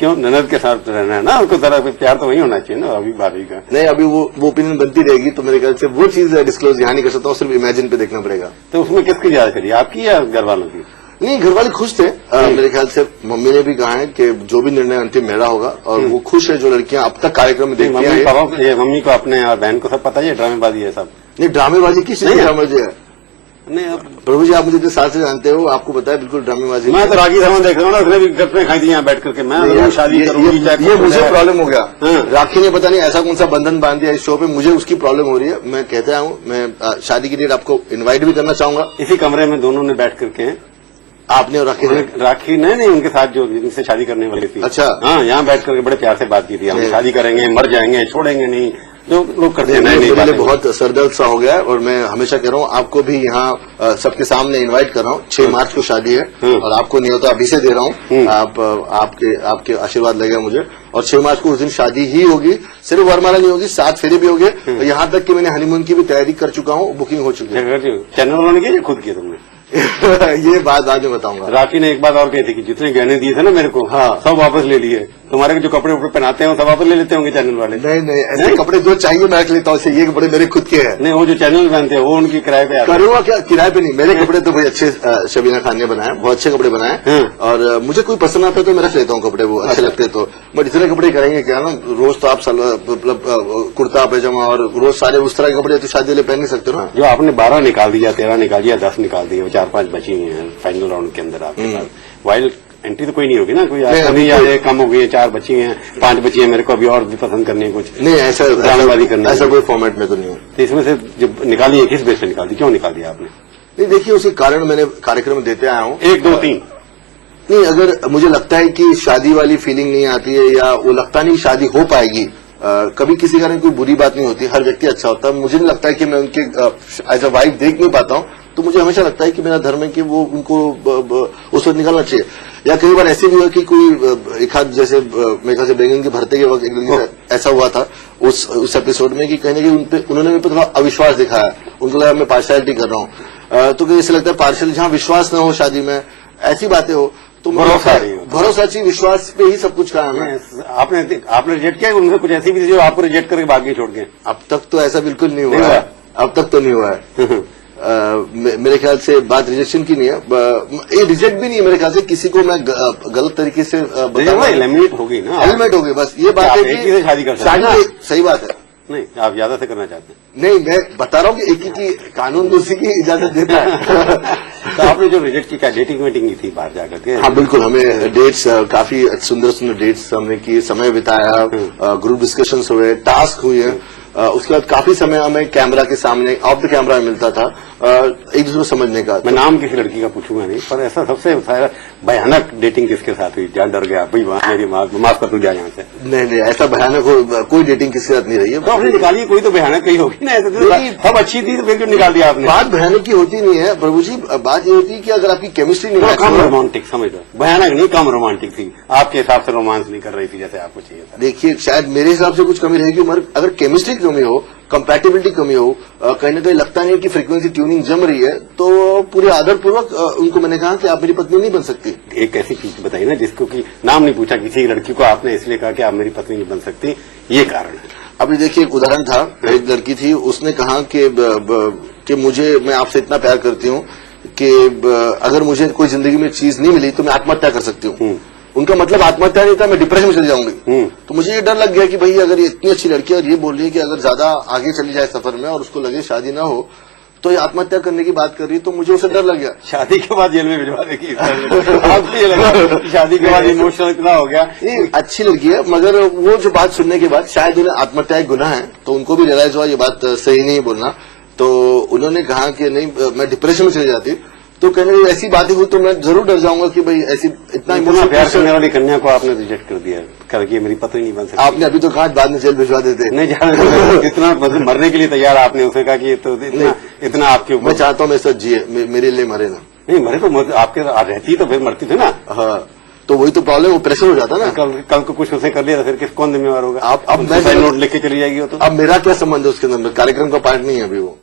क्यों ननद के साथ रहना है ना, उनको जरा प्यार तो वही होना चाहिए ना अभी भाभी का। नहीं, अभी वो ओपिनियन बनती रहेगी, तो मेरे ख्याल से वो चीज डिस्क्लोज यहाँ नहीं कर सकता हूँ, सिर्फ इमेजिन पे देखना पड़ेगा। तो उसमें किसकी याद करिए, आपकी या घर वालों की? नहीं, घर वाले खुश थे। मेरे ख्याल से मम्मी ने भी कहा है कि जो भी निर्णय अंतिम मेरा होगा, और वो खुश है जो लड़कियां अब तक कार्यक्रम में देखती हैं। मम्मी को अपने और बहन को सब पता है ड्रामेबाजी है सब? नहीं, ड्रामेबाजी किस चीज की ड्रामेबाजी है? नहीं, प्रभु जी, आप मुझे इतने साल से जानते हो, आपको पता है बिल्कुल ड्रामेबाजी। मैं तो राखी सामान देख रहा हूँ ना, उसने भी घर पे खाई थी यहाँ बैठ करके। मैं शादी करूंगी, ये मुझे प्रॉब्लम हो गया। राखी ने पता नहीं ऐसा कौन सा बंधन बांध दिया इस शो पे, मुझे उसकी प्रॉब्लम हो रही है। मैं कहता हूँ, मैं शादी की डेट आपको इन्वाइट भी करना चाहूंगा। इसी कमरे में दोनों ने बैठ करके, आपने और राखी नहीं, उनके साथ जो जिनसे शादी करने वाली थी। अच्छा, हाँ, यहाँ बैठ करके बड़े प्यार से बात की थी, हम शादी करेंगे, मर जाएंगे, छोड़ेंगे नहीं, जो लोग करते हैं। मेरे लिए बहुत सरदर्द सा हो गया है, और मैं हमेशा कह रहा हूँ आपको भी यहाँ सबके सामने इनवाइट कर रहा हूँ। 6 मार्च को शादी है, और आपको नहीं होता अभी से दे रहा हूँ। आपके आशीर्वाद लगेगा मुझे। और 6 मार्च को उस दिन शादी ही होगी, सिर्फ वरमाला नहीं होगी, 7 फेरे भी होंगे। यहाँ तक कि मैंने हनीमून की भी तैयारी कर चुका हूँ, बुकिंग हो चुकी है। चैनल वालों ने किया या खुद किया तुमने? ये बात बाद में बताऊंगा। राखी ने एक बात और कही थी कि जितने गहने दिए थे ना मेरे को, हाँ, सब वापस ले लिए। तुम्हारे जो कपड़े उपड़े पहनाते हैं सब वापस ले लेते होंगे चैनल वाले। नहीं, ऐसे कपड़े जो चाहिए मैं रख लेता हूँ, ये कपड़े मेरे खुद के हैं। नहीं, वो जो चैनल पहनते हैं वो उनकी किराए पे आते हैं। करूंगा क्या, किराए पे नहीं, मेरे कपड़े तो भाई अच्छे शबीना खान ने बनाए, बहुत अच्छे कपड़े बनाए। और मुझे कोई पसंद आता है तो मैं रख लेता हूँ कपड़े, वो अच्छे लगते तो। बट इतने कपड़े करेंगे क्या ना, रोज तो आप मतलब कुर्ता पैजामा और रोज सारे उस तरह के कपड़े तो शादी लिए पहन नहीं सकते ना। जो आपने 12 निकाल दिया, 13 निकाल दिया, 10 निकाल दिया, 4-5 बची हुई है फाइनल राउंड के अंदर आपके पास। वाइल्ड एंट्री तो कोई नहीं होगी ना, कोई अभी या कम हो गई है, 4 बची हैं, 5 बची हैं, मेरे को अभी और भी पसंद करनी है कुछ। नहीं, ऐसा ड्रामेबाजी करना, ऐसा कोई फॉर्मेट में तो नहीं है। तो इसमें से जब निकाली है, किस बेस पे निकाल दी, क्यों निकाल दिया आपने? नहीं, देखिए उसके कारण मैंने कार्यक्रम देते आया हूँ 1, 2, 3। नहीं, अगर मुझे लगता है कि शादी वाली फीलिंग नहीं आती है, या वो लगता नहीं शादी हो पाएगी, कभी किसी कारण कोई बुरी बात नहीं होती, हर व्यक्ति अच्छा होता है। मुझे नहीं लगता है कि मैं उनके एज अ वाइफ देख नहीं पाता हूँ, तो मुझे हमेशा लगता है कि मेरा धर्म है कि वो उनको उस वक्त निकालना चाहिए। या कई बार ऐसे भी हुआ कि कोई एक हाथ, जैसे मेरे ख्याल से बैंगन के भरते के वक्त एक ऐसा हुआ था उस एपिसोड में कि कहीं ना कहीं उन्होंने मेरे पे थोड़ा अविश्वास दिखाया, उनको लगा मैं पार्शियलिटी कर रहा हूँ। तो कहीं ऐसा लगता है पार्शियल, जहाँ विश्वास न हो शादी में, ऐसी बातें हो तो भरोसा चाहिए, विश्वास पे ही सब कुछ काम है। आपने रिजेक्ट किया, उनसे कुछ ऐसी भी जो आपको रिजेक्ट करके भाग गई छोड़ के? अब तक तो ऐसा बिल्कुल नहीं हुआ है, अब तक तो नहीं हुआ है। मेरे ख्याल से बात रिजेक्शन की नहीं है, ये रिजेक्ट भी नहीं है मेरे ख्याल से। किसी को मैं गलत तरीके से एलिमिनेट हो गई ना, एलिमिनेट हो गई, बस ये बात है कि शादी कर सकते हैं। सही बात है। नहीं, आप ज्यादा से करना चाहते हैं? नहीं, मैं बता रहा हूँ कि एक ही की कानून दूसरी की इजाजत देता है। तो आपने जो रिजेक्ट की, क्या डेटिंग मीटिंग की थी बाहर जाकर के? हाँ बिल्कुल, हमें डेट्स, काफी सुंदर डेट्स हमने की, समय बिताया, ग्रुप डिस्कशंस हुए, टास्क हुए। उसके बाद काफी समय हमें कैमरा के सामने ऑफ द कैमरा मिलता था एक दूसरे को समझने का। मैं नाम किसी लड़की का पूछूंगा नहीं, पर ऐसा सबसे भयानक डेटिंग किसके साथ हुई, जहाँ डर गया भाई मेरी माफ कर तू जा यहाँ से? नहीं, ऐसा भयानक कोई डेटिंग किसके साथ नहीं रही है। तो आपने निकाली, कोई तो भयानक कहीं होगी ना, ऐसे सब अच्छी थी तो फिर क्यों निकाल दिया आपने? बात भयानक की होती नहीं है प्रभु जी, बात ये होती है कि अगर आपकी केमिस्ट्री नहीं, कम रोमांटिक, समझ लो, भयानक नहीं, कम रोमांटिक थी आपके हिसाब से, रोमांस नहीं कर रही थी जैसे आपको चाहिए था। देखिए, शायद मेरे हिसाब से कुछ कमी रहेगी, मगर अगर केमिस्ट्री की कमी हो, कंपैटिबिलिटी कमी हो, कहीं ना कहीं लगता नहीं कि फ्रीक्वेंसी ट्यूनिंग जम रही है, तो पूरे आदरपूर्वक उनको मैंने कहा कि आप मेरी पत्नी नहीं बन सकती। एक ऐसी चीज बताइए ना जिसको कि नाम नहीं पूछा किसी लड़की को आपने, इसलिए कहा कि आप मेरी पत्नी नहीं बन सकती, ये कारण है। अभी देखिए, एक उदाहरण था, एक लड़की थी, उसने कहा कि मुझे, मैं आपसे इतना प्यार करती हूँ कि अगर मुझे कोई जिंदगी में चीज नहीं मिली तो मैं आत्महत्या कर सकती हूँ। उनका मतलब आत्महत्या नहीं था, मैं डिप्रेशन में चली जाऊंगी। तो मुझे ये डर लग गया कि भाई अगर ये इतनी अच्छी लड़की है और ये बोल रही है कि अगर ज्यादा आगे चली जाए सफर में और उसको लगे शादी ना हो तो ये आत्महत्या करने की बात कर रही है, तो मुझे उसे डर लग गया। शादी के बाद जेल में भिजवा देगी आपको ये लगा शादी के बाद इमोशनल इतना हो गया? अच्छी लड़की है, मगर वो जो बात सुनने के बाद शायद उन्हें आत्महत्या एक गुनाह है, तो उनको भी रियलाइज हुआ ये बात सही नहीं बोलना, तो उन्होंने कहा कि नहीं, मैं डिप्रेशन में चली जाती। तो कहने ऐसी बातें हुई तो मैं जरूर डर जाऊंगा कि भाई ऐसी इतना इमोशनल प्यार करने वाली कन्या को आपने रिजेक्ट कर दिया, करके मेरी पत्नी नहीं बन सकती। आपने अभी तो कहा बाद में जेल भिजवा देते। नहीं जाने, इतना मतलब मरने के लिए तैयार आपने उसे कहा कि तो इतना आपके ऊपर। मैं चाहता हूँ मेरे साथ जिए, मेरे लिए मरे ना। नहीं मरे तो आपके रहती तो फिर मरती थे ना। हाँ, तो वही तो प्रॉब्लम, वो प्रेशर हो जाता ना। कल को कुछ उसे कर लिया तो फिर कौन जिम्मेवार होगा? अब मैं नोट लेके चली जाएगी वो तो। अब मेरा क्या संबंध है उसके अंदर, कार्यक्रम का पार्ट नहीं है अभी वो।